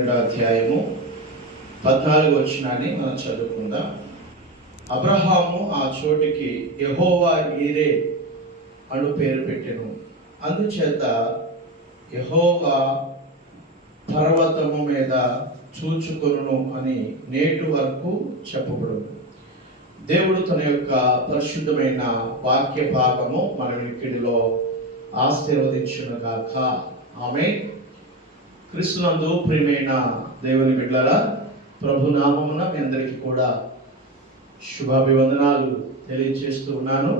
అధ్యాయము 14 వచనాన్ని మనం చదువుకుందాం. అబ్రహాము ఆ చోటికి యెహోవా ఈరే అను పేరు పెట్టెను. అందుచేత యెహోవా పర్వతము మీద చూచుకొనును అని నేటి వరకు చెప్పబడును. దేవుడు తన యొక్క పరిశుద్ధమైన వాక్య భాగము మన వినికిడిలో ఆశీర్వదించునుగాక. ఆమేన్. క్రీస్తునందు ప్రియమైన దేవుని బిడ్డలారా, ప్రభు నామమున మీ అందరికీ కూడా శుభాభివందనాలు తెలియజేస్తూ ఉన్నాను.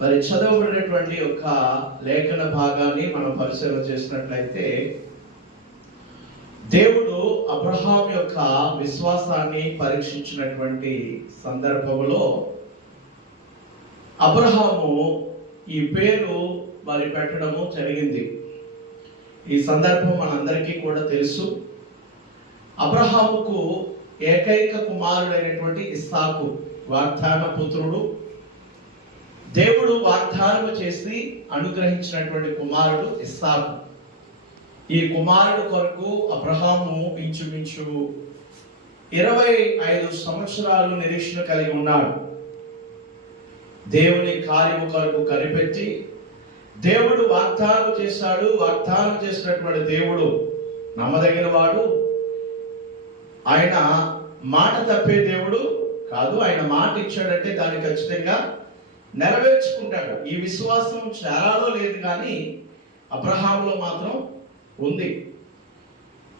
మరి చదవబడినటువంటి యొక్క లేఖన భాగాన్ని మనం పరిశీలన చేసినట్లయితే, దేవుడు అబ్రహాం యొక్క విశ్వాసాన్ని పరీక్షించినటువంటి సందర్భంలో అబ్రహాము ఈ పేరు మరి పెట్టడము జరిగింది. ఈ సందర్భం మనందరికీ కూడా తెలుసు. అబ్రహాముకు ఏకైక కుమారుడైనటువంటి ఇస్సాకు వాగ్దాన పుత్రుడు. దేవుడు వాగ్దానం చేసి అనుగ్రహించినటువంటి కుమారుడు ఇస్సాకు. ఈ కుమారుడు కొరకు అబ్రహాము ఇంచుమించు 25 సంవత్సరాలు నిరీక్షణ కలిగి ఉన్నాడు. దేవుని కార్యము కొరకు కనిపెట్టి దేవుడు వాగ్దానం చేశాడు. వాగ్దానం చేసినటువంటి దేవుడు నమ్మదగిన వాడు. ఆయన మాట తప్పే దేవుడు కాదు. ఆయన మాట ఇచ్చాడంటే దాన్ని ఖచ్చితంగా నెరవేర్చుకుంటాడు. ఈ విశ్వాసం చాలాలో లేదు, కానీ అబ్రహాములో మాత్రం ఉంది.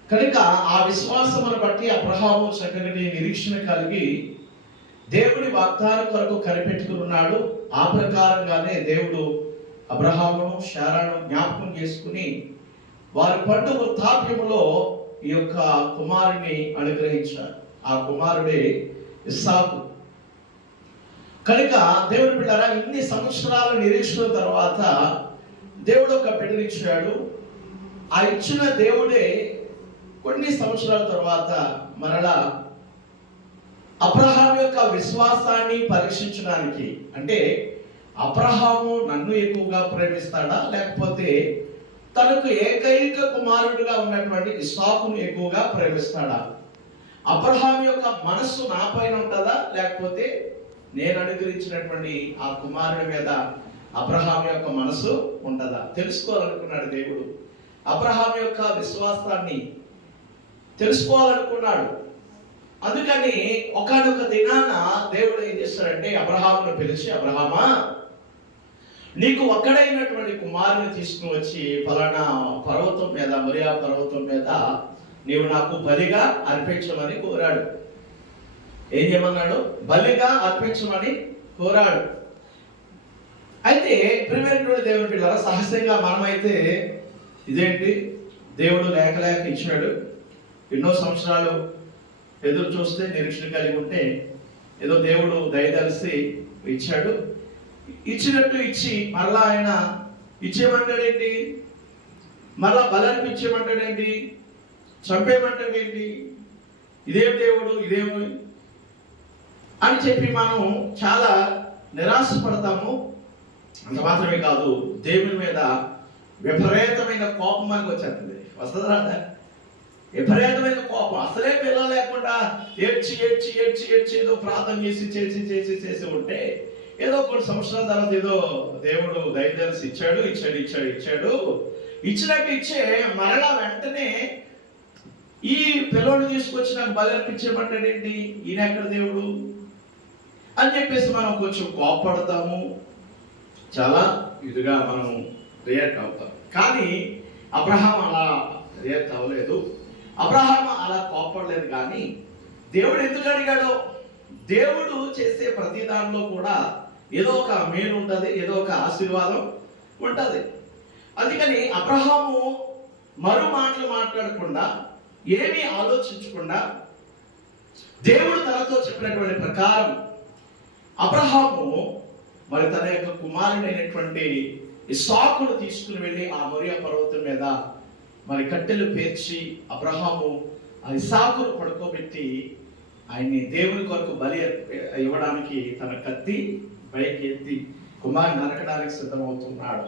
కనుక ఆ విశ్వాసమును బట్టి అబ్రహాము చక్కటి నిరీక్షణ కలిగి దేవుడి వాగ్దానం కొరకు కనిపెట్టుకున్నాడు. ఆ ప్రకారంగానే దేవుడు అబ్రహామును శారాను జ్ఞాపకం చేసుకుని వారి పండు వృద్ధాప్యములో ఈ యొక్క కుమారుని అనుగ్రహించారు. ఆ కుమారుడే ఇస్సాకు. కనుక దేవుని బిడ్డలారా, ఇన్ని సంవత్సరాల నిరీక్షణ తర్వాత దేవుడు ఒక బిడ్డనిచ్చాడు. ఆ ఇచ్చిన దేవుడే కొన్ని సంవత్సరాల తర్వాత మరలా అబ్రహాం యొక్క విశ్వాసాన్ని పరీక్షించడానికి, అంటే అబ్రహాము నన్ను ఎక్కువగా ప్రేమిస్తాడా, లేకపోతే తనకు ఏకైక కుమారుడిగా ఉన్నటువంటి ఇస్సాకును ఎక్కువగా ప్రేమిస్తాడా? అబ్రహాం యొక్క మనస్సు నా పైన ఉంటుందా, లేకపోతే నేను అనుగ్రహించినటువంటి ఆ కుమారుడి మీద అబ్రహాం యొక్క మనసు ఉంటుందా తెలుసుకోవాలనుకున్నాడు దేవుడు. అబ్రహాం యొక్క విశ్వాసాన్ని తెలుసుకోవాలనుకున్నాడు. అందుకని ఒకానొక దినాన దేవుడు ఏం చేస్తాడంటే అబ్రహామును పిలిచి, అబ్రహామా, నీకు ఒక్కడైనటువంటి కుమారుని తీసుకుని వచ్చి ఫలానా పర్వతం మీద, మొరియా పర్వతం మీద నీవు నాకు బలిగా అర్పించమని కోరాడు. ఏం చేయమన్నాడు? బలిగా అర్పించమని కోరాడు. అయితే ప్రియమైనటువంటి దేవుని పిల్లల, సహజంగా మనమైతే ఇదేంటి దేవుడు లేక లేక ఇచ్చినాడు, ఎన్నో సంవత్సరాలు ఎదురు చూస్తే నిరీక్షణ కలిగి ఉంటే ఏదో దేవుడు దయదలిసి ఇచ్చాడు. ఇచ్చినట్టు ఇచ్చి మరలా ఆయన ఇచ్చేయమంటాడేంటి, మరలా బలర్పించేయమంటాడేంటి, చంపేయమంటాడేంటి, ఇదేం దేవుడు, ఇదేమో అని చెప్పి మనం చాలా నిరాశపడతాము. అంత మాత్రమే కాదు, దేవుని మీద విపరీతమైన కోపం మనకు వచ్చేస్తుంది. వస్తుంది రాదా? విపరీతమైన కోపం. అసలే పిల్లలు లేకుండా ఏడ్చి ఏడ్చి ఏడ్చి ఏడ్చి ఏదో ప్రార్థన చేసి చేసి చేసి చేసి ఉంటే ఏదో కొన్ని సంవత్సరాల తర్వాత ఏదో దేవుడు దయచేసి ఇచ్చాడు ఇచ్చాడు ఇచ్చాడు ఇచ్చాడు ఇచ్చినట్టు ఇచ్చే మరలా వెంటనే ఈ పిల్లోని తీసుకొచ్చి నాకు బలి అర్పించేయమంటాడేంటి, ఈయన ఎక్కడ దేవుడు అని చెప్పేసి మనం కొంచెం కోపపడతాము. చాలా ఇదిగా మనం రియాక్ట్ అవుతాం. కానీ అబ్రహాం అలా రియాక్ట్ అవ్వలేదు. అబ్రహాం అలా కోపడలేదు. కానీ దేవుడు ఎందుకు అడిగాడో, దేవుడు చేసే ప్రతి దానిలో కూడా ఏదో ఒక మేలు ఉంటుంది, ఏదో ఒక ఆశీర్వాదం ఉంటుంది. అందుకని అబ్రహాము మరో మాటలు మాట్లాడకుండా, ఏమీ ఆలోచించకుండా దేవుడు తనతో చెప్పినటువంటి ప్రకారం అబ్రహాము మరి తన యొక్క కుమారుడైనటువంటి ఇస్సాకును తీసుకుని వెళ్ళి ఆ మొరియా పర్వతం మీద మరి కట్టెలు పేర్చి అబ్రహాము ఆ ఇస్సాకును పడుకోబెట్టి ఆయన్ని దేవుని కొరకు బలి ఇవ్వడానికి తన కత్తి పైకి ఎత్తి కుమారుని నరకడానికి సిద్ధమవుతున్నాడు.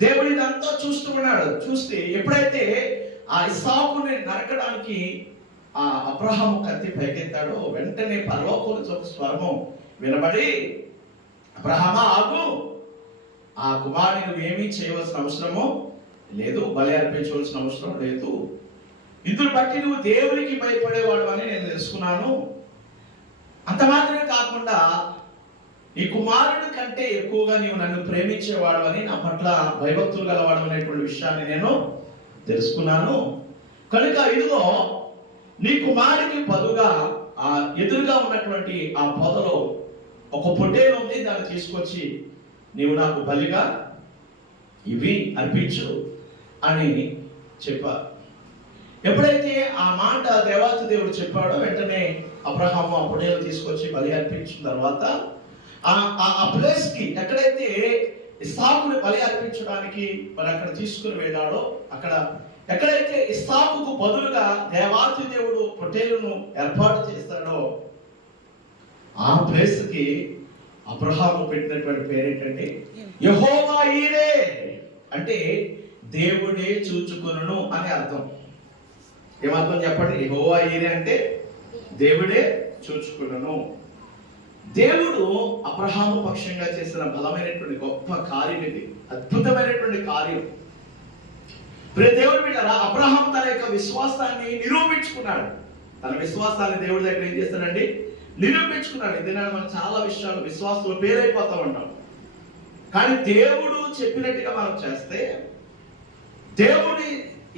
దేవుడు ఇదంతా చూస్తూ ఉన్నాడు. చూస్తే ఎప్పుడైతే ఆ ఇస్సాకుని నరకడానికి ఆ అబ్రహాము కత్తి పైకెత్తాడో వెంటనే పరలోకం నుంచి ఒక స్వరము వినబడి, అబ్రహామా ఆగు, ఆ కుమారుని నువ్వు ఏమీ చేయవలసిన అవసరము లేదు, బలి అర్పించవలసిన అవసరం లేదు, ఇందును బట్టి నువ్వు దేవునికి భయపడేవాడు అని నేను తెలుసుకున్నాను. అంత మాత్రమే కాకుండా ఈ కుమారుడి కంటే ఎక్కువగా నీవు నన్ను ప్రేమించేవాడు అని, నా పట్ల భయభక్తులు గలవాడు అనేటువంటి విషయాన్ని నేను తెలుసుకున్నాను. కనుక ఇదిగో నీ కుమారుడికి బదుగా ఆ ఎదురుగా ఉన్నటువంటి ఆ పొదలో ఒక పొట్టేలు ఉంది, దాన్ని తీసుకొచ్చి నీవు నాకు బలిగా ఇవి అర్పించు అని చెప్పారు. ఎప్పుడైతే ఆ మాట దేవాతి దేవుడు చెప్పాడో వెంటనే అబ్రహాము ఆ పొట్టేలు తీసుకొచ్చి బలి అర్పించిన తర్వాత ఆ ప్లేస్ కి ఎక్కడైతే ఇస్సాకుని బలి అర్పించడానికి మరి అక్కడ తీసుకుని వెళ్ళాడో, అక్కడ ఎక్కడైతే ఇస్సాకుకు బదులుగా దేవాతి దేవుడు పొట్టేలును ఏర్పాటు చేస్తాడో ఆ ప్లేస్ కి అబ్రహాము పెట్టినటువంటి పేరేంటంటే యెహోవా ఈరే, అంటే దేవుడే చూచుకొనును అని అర్థం. ఏమర్థం చెప్పండి? యెహోవా ఈరే అంటే దేవుడే చూచుకొనును. దేవుడు అబ్రహాము పక్షంగా చేసిన బలమైనటువంటి గొప్ప కార్యం ఇది, అద్భుతమైనటువంటి కార్యం. ప్రియ దేవుని బిడ్డలారా, అబ్రహాము తన యొక్క విశ్వాసాన్ని నిరూపించుకున్నాడు. తన విశ్వాసాన్ని దేవుడి దగ్గర ఏం చేస్తాడండి? నిరూపించుకున్నాడు. ఇదేనా మనం చాలా విషయాలు విశ్వాసంలో పేరైపోతా ఉంటాం. కానీ దేవుడు చెప్పినట్టుగా మనం చేస్తే, దేవుడి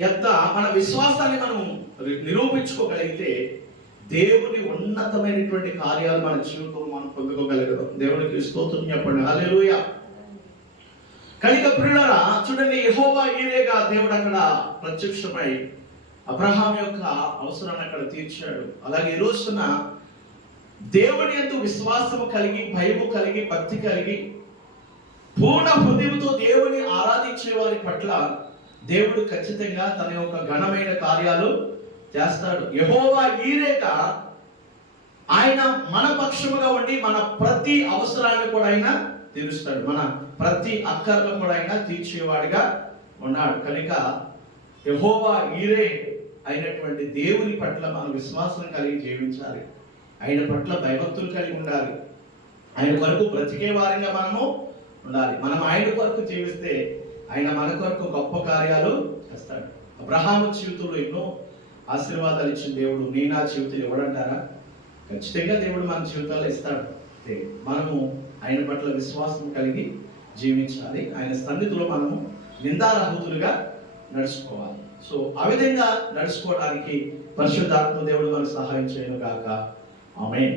యొక్క మన విశ్వాసాన్ని మనం నిరూపించుకోగలిగితే దేవుని ఉన్నతమైనటువంటి కార్యాలు మన జీవితంలో మనం పొందుకోగలుగుతాం. దేవునికి స్తోత్రం చెప్పండి. హల్లెలూయా. కనుక ప్రియులారా చూడండి, యెహోవా ఈరేగా దేవుడు అక్కడ ప్రత్యక్షమై అబ్రహాం యొక్క అవసరాన్ని అక్కడ తీర్చాడు. అలాగే ఈ రోజున దేవుని యందు విశ్వాసము కలిగి, భయము కలిగి, భక్తి కలిగి, పూర్ణ హృదయంతో దేవుని ఆరాధించే వారి పట్ల దేవుడు ఖచ్చితంగా తన యొక్క ఘనమైన కార్యాలు చేస్తాడు. యెహోవా ఈరేగా ఆయన మన పక్షముగా ఉండి మన ప్రతి అవసరాన్ని కూడా ఆయన తీరుస్తాడు. మన ప్రతి అక్కర్లను కూడా ఆయన తీర్చేవాడిగా ఉన్నాడు. కనుక యెహోవా ఈరే అయినటువంటి దేవుని పట్ల మనం విశ్వాసం కలిగి జీవించాలి. ఆయన పట్ల భయభక్తులు కలిగి ఉండాలి. ఆయన కొరకు బ్రతికే వారిగా మనము ఉండాలి. మనం ఆయన కొరకు జీవిస్తే ఆయన మన కొరకు గొప్ప కార్యాలు చేస్తాడు. అబ్రహాము జీవితంలో ఎన్నో ఆశీర్వాదాలు ఇచ్చిన దేవుడు నీ నా జీవితం ఇవ్వడంటారా? ఖచ్చితంగా దేవుడు మన జీవితాల్లో ఇస్తాడు. మనము ఆయన పట్ల విశ్వాసం కలిగి జీవించాలి. ఆయన సన్నిధిలో మనము నిందారహితులుగా నడుచుకోవాలి. సో ఆ విధంగా నడుచుకోవడానికి పరిశుద్ధాత్మ దేవుడు మనకు సహాయం చేయను గాక. ఆమేన్.